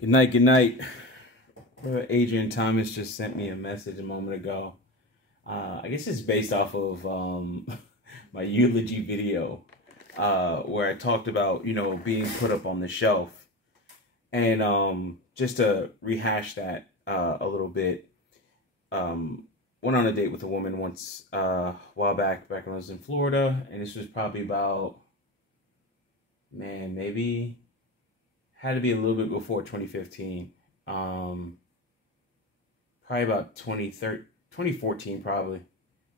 Good night, good night. Adrian Thomas just sent me a message a moment ago. I guess it's based off of my eulogy video where I talked about, being put up on the shelf. And just to rehash that a little bit, went on a date with a woman once a while back when I was in Florida. And this was probably about, maybe had to be a little bit before 2015. Probably about 2014, probably.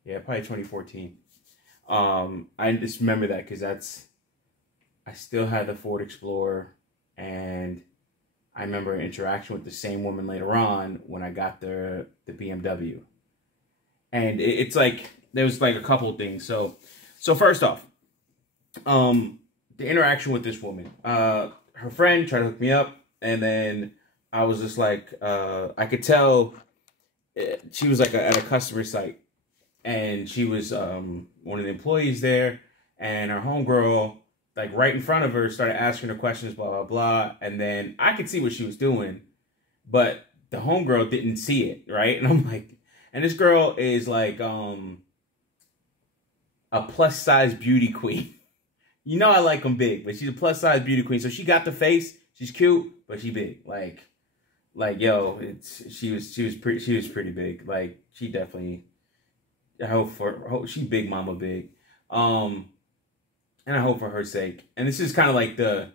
Yeah, probably 2014. I just remember that because I still had the Ford Explorer, and I remember an interaction with the same woman later on when I got the BMW. And it's like, there was like a couple of things. So first off, the interaction with this woman, her friend tried to hook me up, and then I was just like, I could tell she was like at a customer site, and she was one of the employees there, and her homegirl, like right in front of her, started asking her questions, blah, blah, blah. And then I could see what she was doing, but the homegirl didn't see it, right? And I'm like, and this girl is like a plus size beauty queen. You know I like them big, but she's a plus size beauty queen. So she got the face, she's cute, but she big. Like yo, she was pretty big. Like she definitely, she big mama big. And I hope for her sake. And this is kind of like I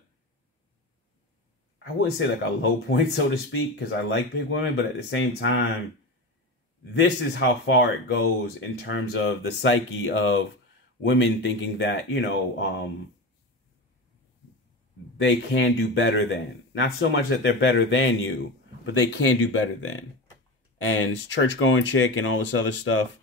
wouldn't say like a low point, so to speak, because I like big women, but at the same time, this is how far it goes in terms of the psyche of women thinking that, they can do better than. Not so much that they're better than you, but they can do better than. And it's church-going chick and all this other stuff.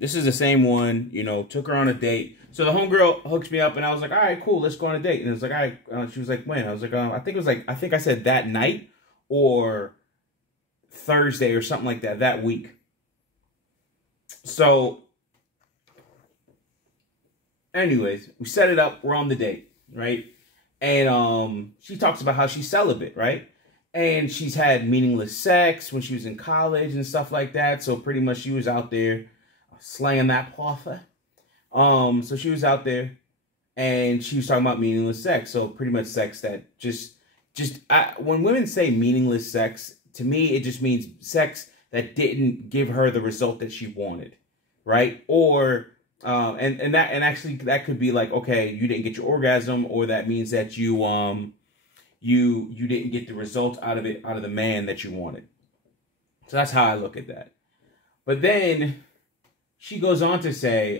This is the same one, took her on a date. So the homegirl hooks me up, and I was like, all right, cool, let's go on a date. And it was like, all right, she was like, when? I was like, I think I said that night or Thursday or something like that, that week. So, anyways, we set it up, we're on the date, right? And she talks about how she's celibate, right? And she's had meaningless sex when she was in college and stuff like that. So pretty much she was out there slaying that puffer. So she was out there and she was talking about meaningless sex. So pretty much sex that when women say meaningless sex, to me, it just means sex that didn't give her the result that she wanted, right? Or actually that could be like, okay, you didn't get your orgasm, or that means that you didn't get the result out of the man that you wanted. So that's how I look at that. But then she goes on to say,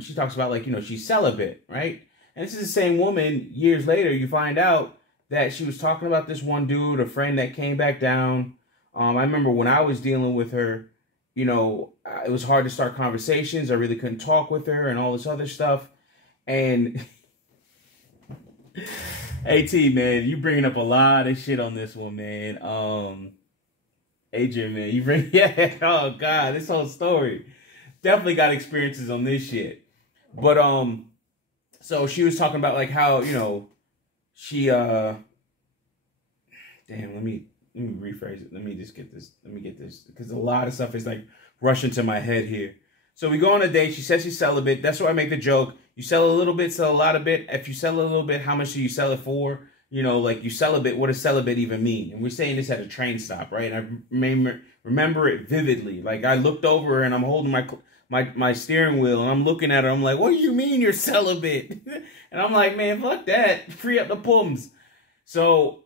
she talks about like, she's celibate, right? And this is the same woman, years later, you find out that she was talking about this one dude, a friend that came back down. I remember when I was dealing with her, it was hard to start conversations. I really couldn't talk with her and all this other stuff. And AT, man, you bringing up a lot of shit on this one, man. Adrian, man, oh God, this whole story. Definitely got experiences on this shit. But, so she was talking about like how, she, damn, let me rephrase it. Let me get this, because a lot of stuff is like rushing to my head here. So we go on a date. She says she's celibate. That's why I make the joke. You sell a little bit, sell a lot of bit. If you sell a little bit, how much do you sell it for? Like you celibate. What does celibate even mean? And we're saying this at a train stop, right? And I remember it vividly. Like I looked over and I'm holding my steering wheel and I'm looking at her. I'm like, what do you mean you're celibate? And I'm like, man, fuck that. Free up the pums. So,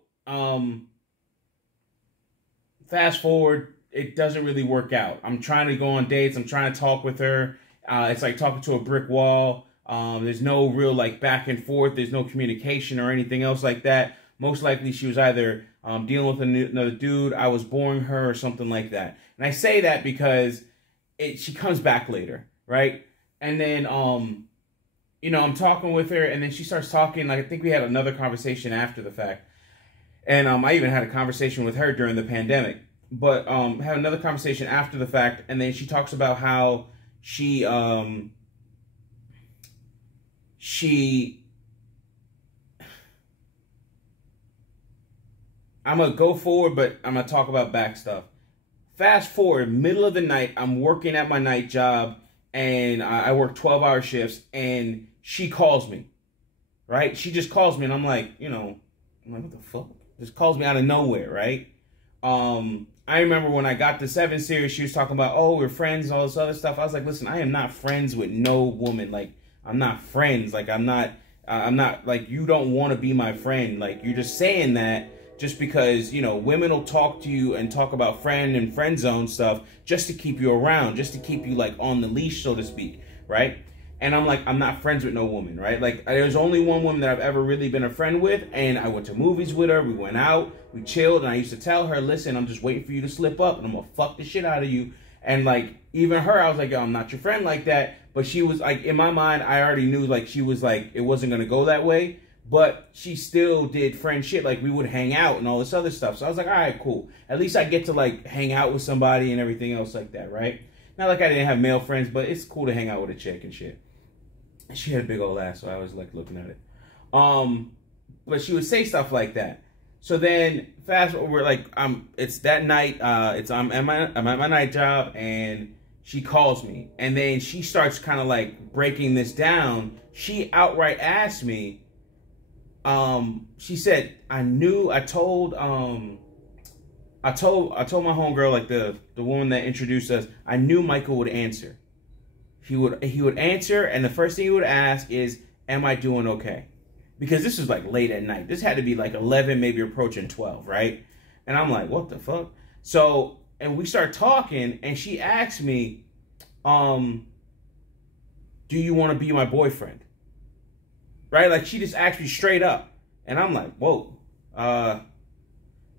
fast forward, it doesn't really work out. I'm trying to go on dates. I'm trying to talk with her. It's like talking to a brick wall. There's no real like back and forth. There's no communication or anything else like that. Most likely she was either dealing with another dude, I was boring her, or something like that. And I say that because she comes back later, right? And then, I'm talking with her, and then she starts talking. Like I think we had another conversation after the fact. And I even had a conversation with her during the pandemic. But had another conversation after the fact, and then she talks about how she I'm going to go forward, but I'm going to talk about back stuff. Fast forward, middle of the night, I'm working at my night job, and I work 12-hour shifts, and she calls me, right? She just calls me, and I'm like, I'm like, what the fuck? Just calls me out of nowhere, right? I remember when I got the 7 Series, she was talking about, oh, we're friends, all this other stuff. I was like, listen, I am not friends with no woman. Like, I'm not friends. Like, I'm not, like, you don't want to be my friend. Like, you're just saying that just because, women will talk to you and talk about friend and friend zone stuff just to keep you around, just to keep you, like, on the leash, so to speak, right? And I'm like, I'm not friends with no woman, right? Like, there's only one woman that I've ever really been a friend with, and I went to movies with her, we went out, we chilled, and I used to tell her, listen, I'm just waiting for you to slip up, and I'm gonna fuck the shit out of you. And, like, even her, I was like, yo, I'm not your friend like that. But she was, like, in my mind, I already knew, like, she was, like, it wasn't gonna go that way. But she still did friend shit. Like, we would hang out and all this other stuff. So I was like, all right, cool. At least I get to, like, hang out with somebody and everything else like that, right? Not like I didn't have male friends, but it's cool to hang out with a chick and shit. She had a big old ass, so I was, like, looking at it. But she would say stuff like that. So then, fast forward, like, it's that night, I'm at my night job, and she calls me. And then she starts kind of, like, breaking this down. She outright asked me, she said, I told my homegirl, like the woman that introduced us, I knew Michael would answer. He would answer, and the first thing he would ask is, am I doing okay? Because this was like late at night. This had to be like 11, maybe approaching 12, right? And I'm like, what the fuck? So, and we start talking, and she asked me, do you want to be my boyfriend? Right? Like, she just asked me straight up. And I'm like, whoa. And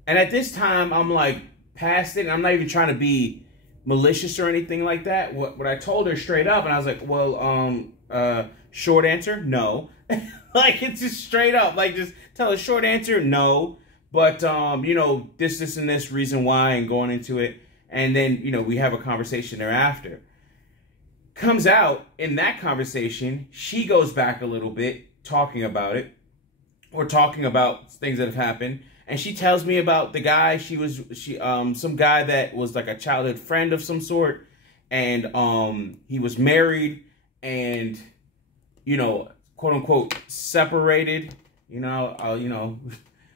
at this time, I'm like, past it. And I'm not even trying to be malicious or anything like that. What I told her straight up, and I was like, well, short answer, no. Like, it's just straight up. Like, just tell a short answer, no. But, this, and this reason why, and going into it. And then, we have a conversation thereafter. Comes out, in that conversation, she goes back a little bit, talking about it, or talking about things that have happened, and she tells me about the guy some guy that was like a childhood friend of some sort, and he was married, and quote unquote separated.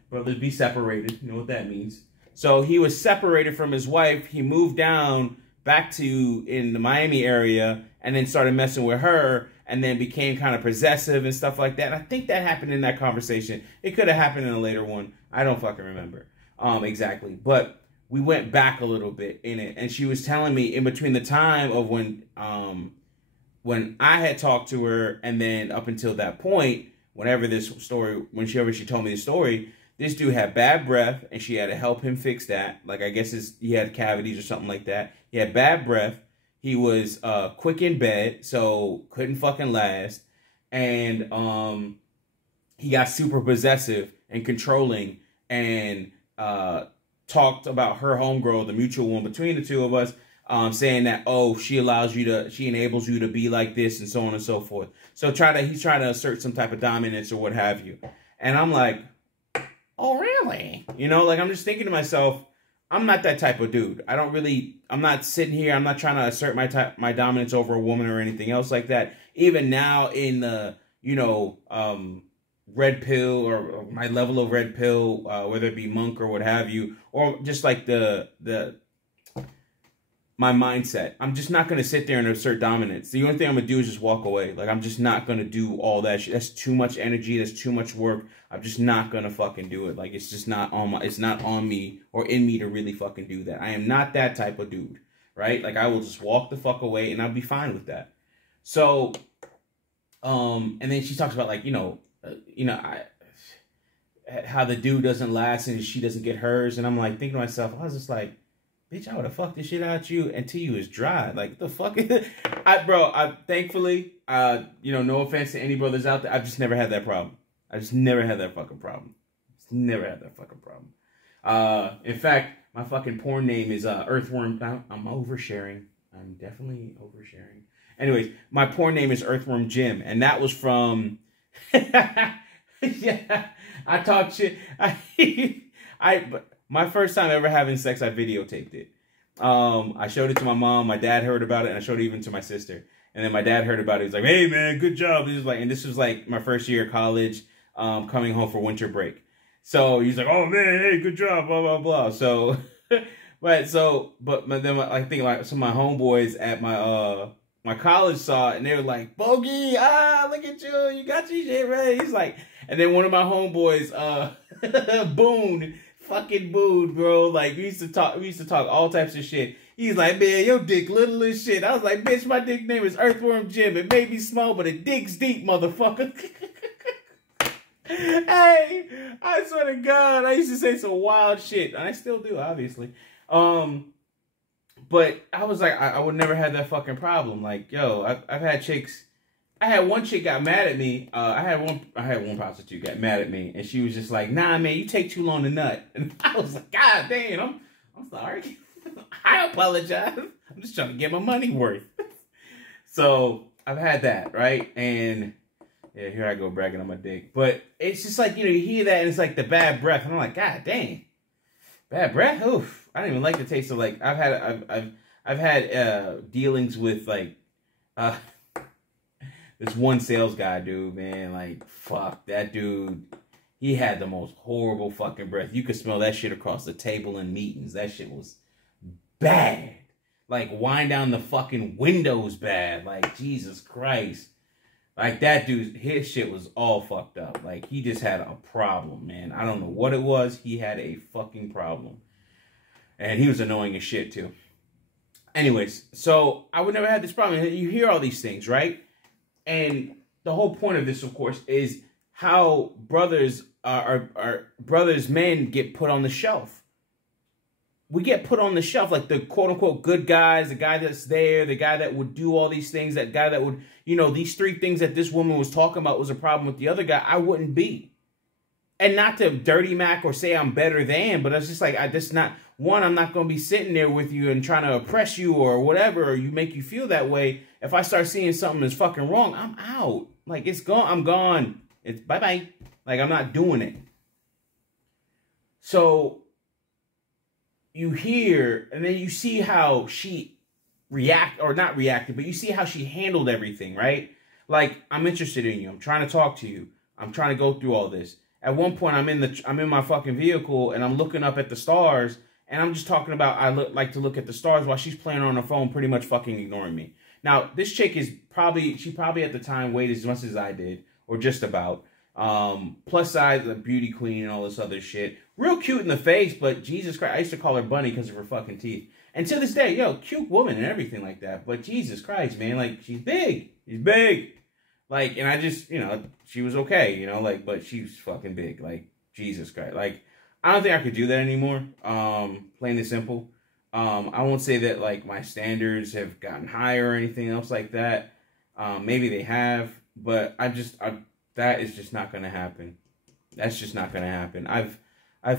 Brothers be separated. You know what that means. So he was separated from his wife. He moved down back to in the Miami area, and then started messing with her. And then became kind of possessive and stuff like that. I think that happened in that conversation. It could have happened in a later one. I don't fucking remember exactly. But we went back a little bit in it. And she was telling me in between the time of when I had talked to her and then up until that point, whenever she told me the story, this dude had bad breath and she had to help him fix that. Like, I guess he had cavities or something like that. He had bad breath. He was quick in bed, so couldn't fucking last. And he got super possessive and controlling and talked about her homegirl, the mutual one between the two of us, saying that, oh, she enables you to be like this and so on and so forth. So he's trying to assert some type of dominance or what have you. And I'm like, oh, really? Like, I'm just thinking to myself, I'm not that type of dude. I'm not sitting here. I'm not trying to assert my dominance over a woman or anything else like that. Even now in the, red pill or my level of red pill, whether it be monk or what have you, or just like my mindset. I'm just not going to sit there and assert dominance. The only thing I'm going to do is just walk away. Like, I'm just not going to do all that shit. That's too much energy. That's too much work. I'm just not going to fucking do it. Like, it's just not it's not on me or in me to really fucking do that. I am not that type of dude, right? Like, I will just walk the fuck away and I'll be fine with that. So, and then she talks about, like, how the dude doesn't last and she doesn't get hers. And I'm like, thinking to myself, I was just like, bitch, I would have fucked this shit out you until you was dry. Like, the fuck? Thankfully, no offense to any brothers out there, I've just never had that problem. I just never had that fucking problem. Just never had that fucking problem. In fact, my fucking porn name is Earthworm. I'm oversharing. I'm definitely oversharing. Anyways, my porn name is Earthworm Jim, and that was from... Yeah, I talk shit. My first time ever having sex, I videotaped it. I showed it to my mom. My dad heard about it, and I showed it even to my sister. And then my dad heard about it. He was like, "Hey man, good job." He was like, and this was like my first year of college, coming home for winter break. So he's like, "Oh man, hey, good job, blah blah blah." So, but then I think like some of my homeboys at my college saw it, and they were like, "Bogey, look at you, you got your shit ready." He's like, and then one of my homeboys, Boone, fucking Boone, bro. Like we used to talk all types of shit. He's like, "Man, your dick little as shit." I was like, "Bitch, my dick name is Earthworm Jim. It may be small, but it digs deep, motherfucker." Hey, I swear to God, I used to say some wild shit, and I still do, obviously. But I was like, I would never have that fucking problem. Like, yo, I've had chicks. I had one chick got mad at me. I had one prostitute got mad at me, and she was just like, "Nah, man, you take too long to nut." And I was like, "God damn, I'm sorry." I apologize. I'm just trying to get my money worth. So I've had that, right? And yeah, here I go bragging on my dick. But it's just like, you hear that and it's like the bad breath. And I'm like, God dang. Bad breath? Oof. I don't even like the taste of like, I've had dealings with like this one sales guy, dude, man. Like, fuck, that dude. He had the most horrible fucking breath. You could smell that shit across the table in meetings. That shit was bad. Like, wind down the fucking windows bad. Like, Jesus Christ. Like, that dude, his shit was all fucked up. Like, he just had a problem, man. I don't know what it was. He had a fucking problem. And he was annoying as shit, too. Anyways, so I would never have this problem. You hear all these things, right? And the whole point of this, of course, is how brothers men get put on the shelf. We get put on the shelf, like the quote-unquote good guys, the guy that's there, the guy that would do all these things, that guy that would, these three things that this woman was talking about was a problem with the other guy, I wouldn't be. And not to dirty Mac or say I'm better than, but it's just like, I'm not going to be sitting there with you and trying to oppress you or whatever, or you make you feel that way. If I start seeing something that's fucking wrong, I'm out. Like, it's gone. I'm gone. It's bye-bye. Like, I'm not doing it. So you hear, and then you see how she not reacted, but you see how she handled everything, right? Like, I'm interested in you. I'm trying to talk to you. I'm trying to go through all this. At one point, I'm in my fucking vehicle, and I'm looking up at the stars, and I'm just talking about like to look at the stars while she's playing on her phone, pretty much fucking ignoring me. Now, this chick she probably at the time weighed as much as I did, or just about. Plus size, a beauty queen and all this other shit. Real cute in the face, but Jesus Christ, I used to call her Bunny because of her fucking teeth. And to this day, cute woman and everything like that. But Jesus Christ, man, like, she's big. She's big. Like, and I just, she was okay, but she's fucking big. Like, Jesus Christ. Like, I don't think I could do that anymore. Plain and simple. I won't say that, like, my standards have gotten higher or anything else like that. Maybe they have, but that is just not going to happen. That's just not going to happen. I've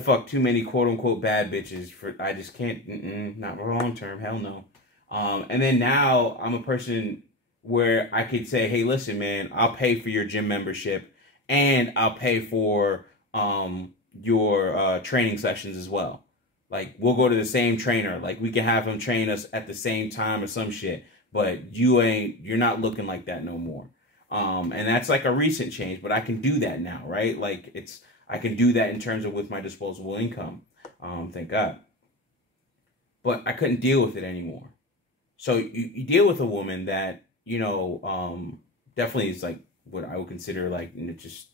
fucked too many quote-unquote bad bitches. I just can't, not for long term, hell no. And then now I'm a person where I could say, hey, listen, man, I'll pay for your gym membership and I'll pay for your training sessions as well. Like, we'll go to the same trainer. Like, we can have him train us at the same time or some shit. But you're not looking like that no more. And that's like a recent change, but I can do that now, right? Like, I can do that in terms of with my disposable income. Thank God. But I couldn't deal with it anymore. So you deal with a woman that, definitely is like what I would consider like just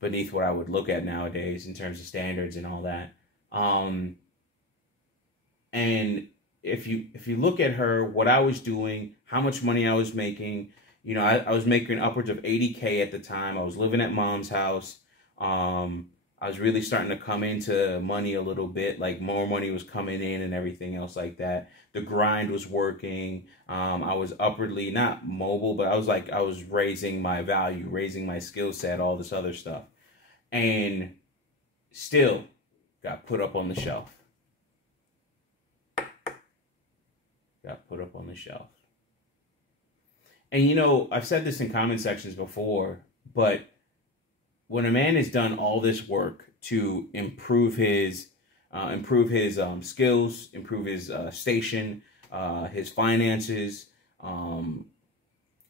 beneath what I would look at nowadays in terms of standards and all that. And if you look at her, what I was doing, how much money I was making, I was making upwards of $80K at the time. I was living at mom's house. I was really starting to come into money a little bit, like more money was coming in and everything else like that. The grind was working. I was upwardly, not mobile, but I was raising my value, raising my skill set, all this other stuff. And still got put up on the shelf. Got put up on the shelf. And I've said this in comment sections before, but when a man has done all this work to improve his skills, improve his station, his finances,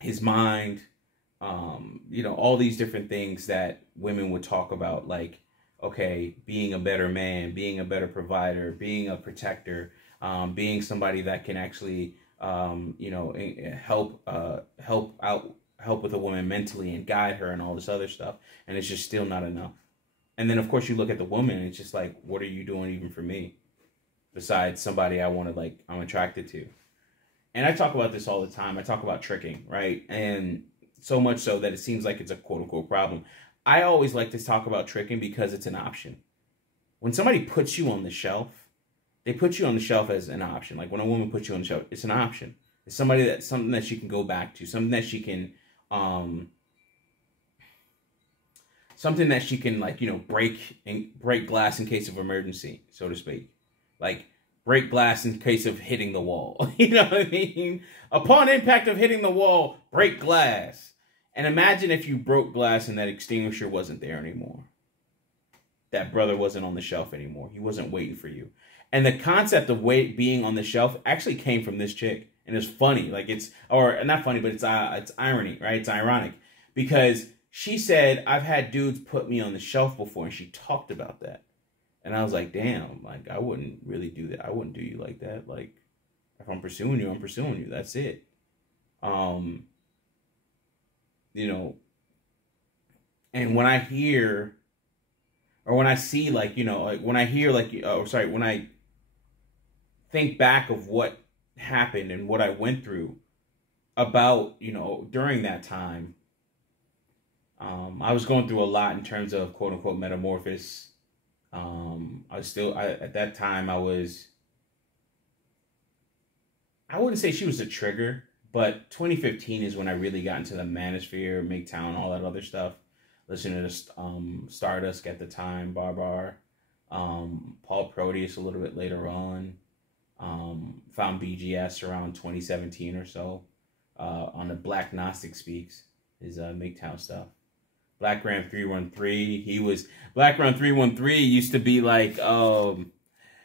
his mind, all these different things that women would talk about, like, okay, being a better man, being a better provider, being a protector, being somebody that can actually, help with a woman mentally and guide her and all this other stuff. And it's just still not enough. And then, of course, you look at the woman and it's just like, what are you doing even for me? Besides somebody I'm attracted to. And I talk about this all the time. I talk about tricking, right? And so much so that it seems like it's a quote unquote problem. I always like to talk about tricking because it's an option. When somebody puts you on the shelf, they put you on the shelf as an option. Like when a woman puts you on the shelf, it's an option. It's something that she can go back to, something that she can, break glass in case of emergency, so to speak. Like break glass in case of hitting the wall. You know what I mean? Upon impact of hitting the wall, break glass. And imagine if you broke glass and that extinguisher wasn't there anymore. That brother wasn't on the shelf anymore. He wasn't waiting for you. And the concept of being on the shelf actually came from this chick. And it's funny. Like or not funny, but it's irony, right? It's ironic. Because she said, I've had dudes put me on the shelf before. And she talked about that. And I was like, damn, like, I wouldn't really do that. I wouldn't do you like that. Like, if I'm pursuing you, I'm pursuing you. That's it. And when I hear, or when I see, like, when I hear, like, when I think back of what happened and what I went through about, during that time, I was going through a lot in terms of quote unquote metamorphosis. At that time I wouldn't say she was a trigger, but 2015 is when I really got into the manosphere, MGTOW, all that other stuff. Listening to Stardust at the time, Bar, Paul Proteus a little bit later on. Found BGS around 2017 or so. On the Black Gnostic Speaks, his MGTOW stuff. Black Ram 313. Black Ram 313 used to be like,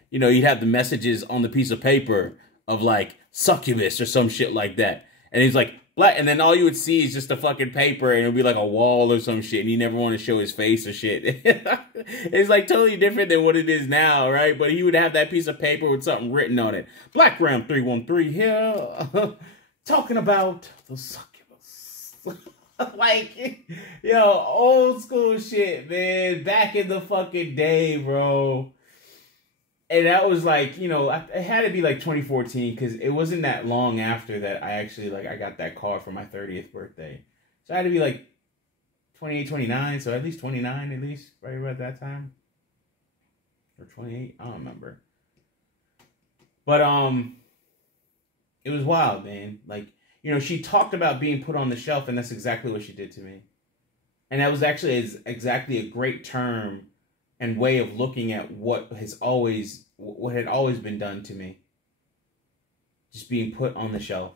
you'd have the messages on the piece of paper of like succubus or some shit like that. And he's like, black, and then all you would see is just a fucking paper and it would be like a wall or some shit. And he never want to show his face or shit. It's like totally different than what it is now, right? But he would have that piece of paper with something written on it. Black Ram 313 here, talking about the succubus. Like, old school shit, man. Back in the fucking day, bro. And that was like, it had to be like 2014 because it wasn't that long after that I actually, I got that car for my 30th birthday. So it had to be like 28, 29. So at least 29, at least, right about that time. Or 28, I don't remember. But, it was wild, man. Like, she talked about being put on the shelf, and that's exactly what she did to me. And that was actually exactly a great term and way of looking at what had always been done to me. Just being put on the shelf.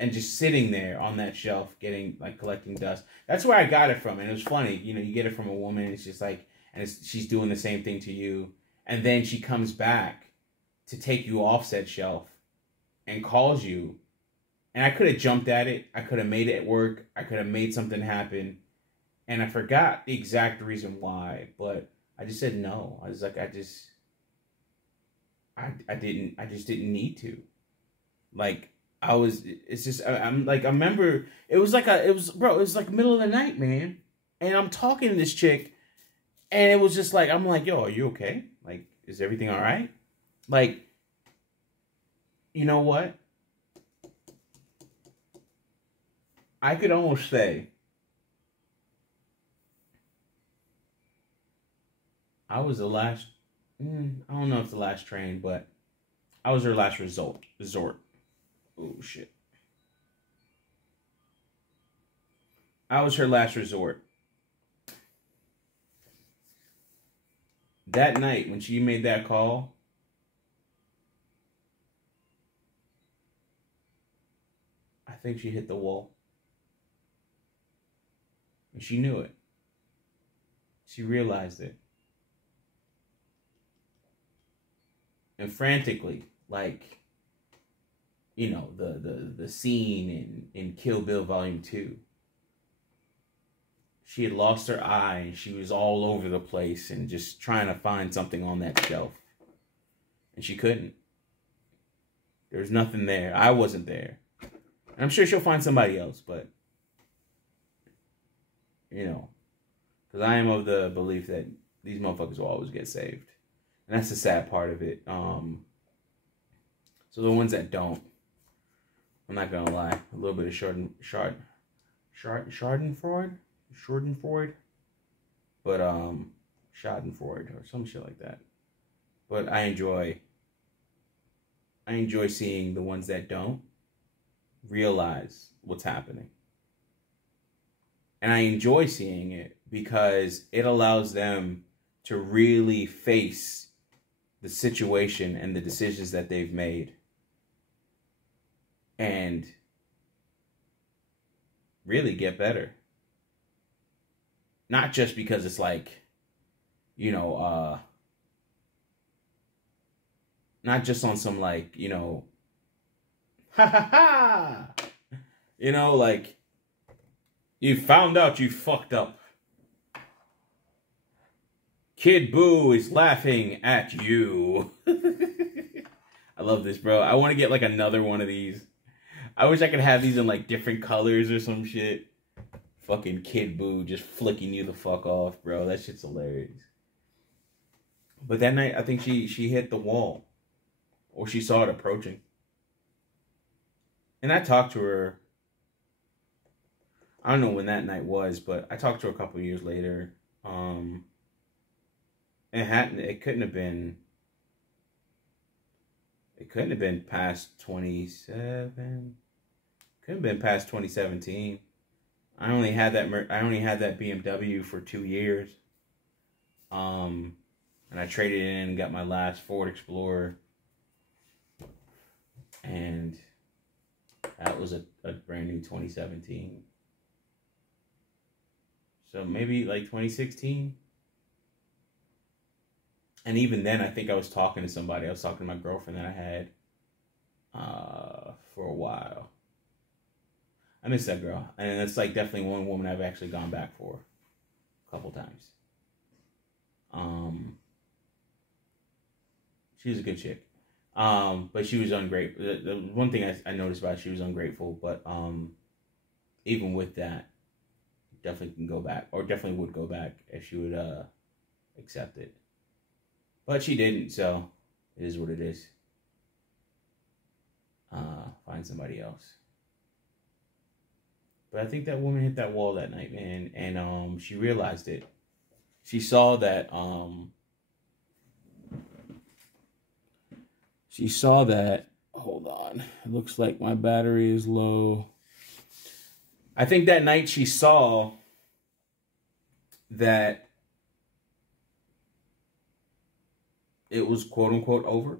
And just sitting there on that shelf, collecting dust. That's where I got it from. And it was funny, you get it from a woman, and it's just like, she's doing the same thing to you. And then she comes back to take you off said shelf. And calls you, and I could have jumped at it. I could have made it work. I could have made something happen, and I forgot the exact reason why. But I just said no. I was like, I just didn't need to. Like I remember it was like middle of the night, man, and I'm talking to this chick, and it was just like I'm like, yo, are you okay? Like, is everything all right? Like. You know what? I could almost say I was the last, I don't know if the last train, but I was her last resort. Oh, shit. I was her last resort. That night when she made that call, I think she hit the wall. And she knew it. She realized it. And frantically, like, you know, the scene in Kill Bill Volume 2. She had lost her eye and she was all over the place and just trying to find something on that shelf. And she couldn't. There was nothing there. I wasn't there. And I'm sure she'll find somebody else, but, you know, because I am of the belief that these motherfuckers will always get saved. And that's the sad part of it. So the ones that don't, I'm not gonna lie, a little bit of Schadenfreude, but Schadenfreude or some shit like that. But I enjoy seeing the ones that don't realize what's happening. And I enjoy seeing it because it allows them to really face the situation and the decisions that they've made. And really get better. Not just because it's like, you know, not just on some like, you know, ha ha ha, you know, like, you found out you fucked up. Kid Boo is laughing at you. I love this, bro. I want to get like another one of these. I wish I could have these in like different colors or some shit. Fucking Kid Boo just flicking you the fuck off, bro. That shit's hilarious. But that night, I think she hit the wall. Or she saw it approaching. And I talked to her. I don't know when that night was, but I talked to her a couple of years later. It couldn't have been past 27. Couldn't have been past 2017. I only had that BMW for 2 years. And I traded it in and got my last Ford Explorer. And that was a brand new 2017. So maybe like 2016. And even then, I think I was talking to somebody. I was talking to my girlfriend that I had for a while. I miss that girl. And it's like definitely one woman I've actually gone back for a couple times. She was a good chick. But she was ungrateful. The one thing I noticed about her, she was ungrateful. But even with that, definitely can go back. Or definitely would go back if she would accept it. But she didn't, so it is what it is. Find somebody else. But I think that woman hit that wall that night, man. And she realized it. She saw that... Hold on. It looks like my battery is low. I think that night she saw that it was quote-unquote over,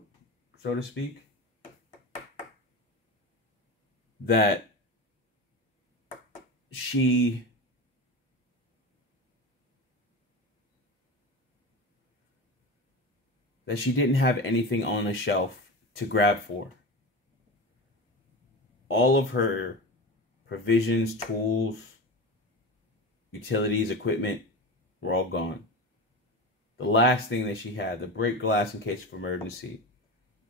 so to speak. That she didn't have anything on the shelf to grab for. All of her provisions, tools, utilities, equipment were all gone. The last thing that she had, the break glass in case of emergency,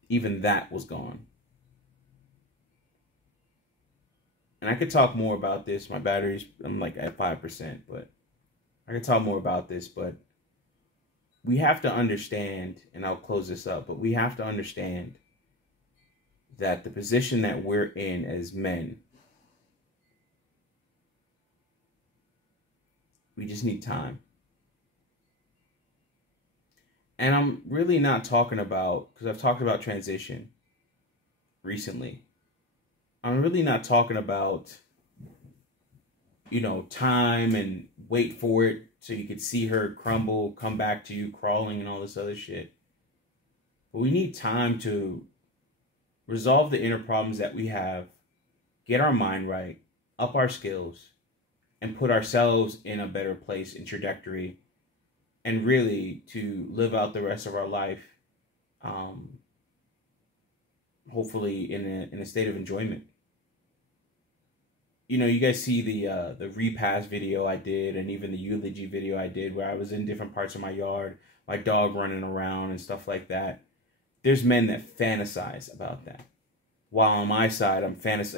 even that was gone. And I could talk more about this. My battery's, I'm like at 5%, but I could talk more about this, but we have to understand, and I'll close this up, but we have to understand that the position that we're in as men, we just need time. And I'm really not talking about, because I've talked about transition recently. I'm really not talking about, you know, time and wait for it so you could see her crumble, come back to you crawling and all this other shit. But we need time to resolve the inner problems that we have, get our mind right, up our skills, and put ourselves in a better place and trajectory and really to live out the rest of our life, hopefully in a state of enjoyment. You know, you guys see the repast video I did, and even the eulogy video I did, where I was in different parts of my yard, my dog running around and stuff like that. There's men that fantasize about that. While on my side,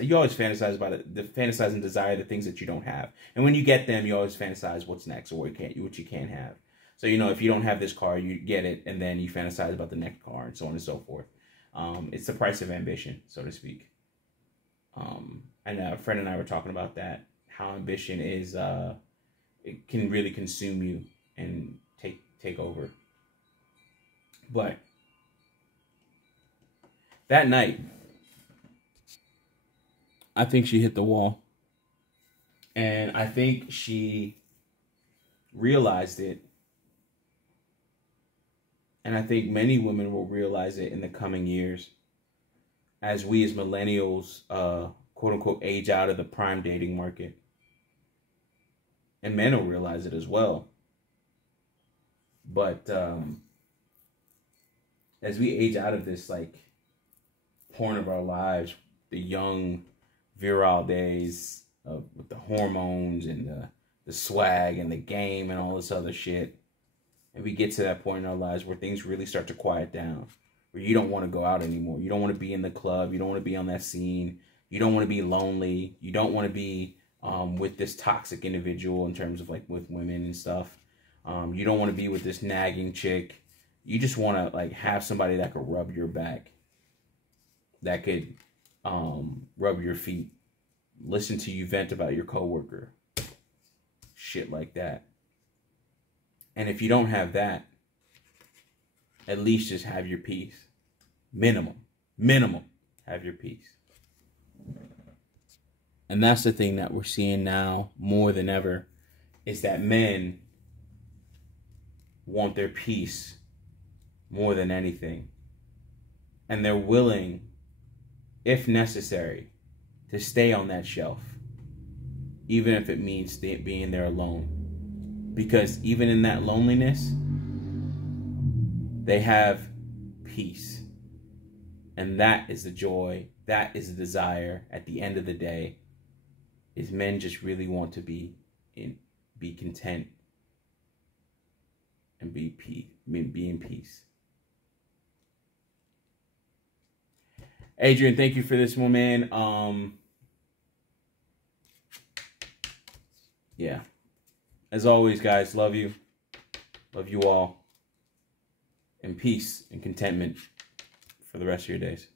you always fantasize about it, fantasize and desire the things that you don't have. And when you get them, you always fantasize what's next or what you can't have. So, you know, if you don't have this car, you get it, and then you fantasize about the next car, and so on and so forth. It's the price of ambition, so to speak. And a friend and I were talking about that, how ambition is, it can really consume you and take over. But that night, I think she hit the wall. And I think she realized it. And I think many women will realize it in the coming years as we as millennials, quote unquote, age out of the prime dating market. And men will realize it as well. But as we age out of this, like, porn of our lives, the young, virile days with the hormones and the swag and the game and all this other shit, and we get to that point in our lives where things really start to quiet down, where you don't want to go out anymore. You don't want to be in the club. You don't want to be on that scene. You don't want to be lonely. You don't want to be with this toxic individual in terms of, like, with women and stuff. You don't want to be with this nagging chick. You just want to, like, have somebody that could rub your back, that could rub your feet, listen to you vent about your coworker, shit like that. And if you don't have that, at least just have your peace. Minimum, have your peace. And that's the thing that we're seeing now more than ever, is that men want their peace more than anything. And they're willing, if necessary, to stay on that shelf, even if it means being there alone. Because even in that loneliness, they have peace. And that is the joy, that is the desire at the end of the day, is men just really want to be content and be in peace. Adrian, thank you for this one, man. Yeah. As always, guys, love you. Love you all. And peace and contentment for the rest of your days.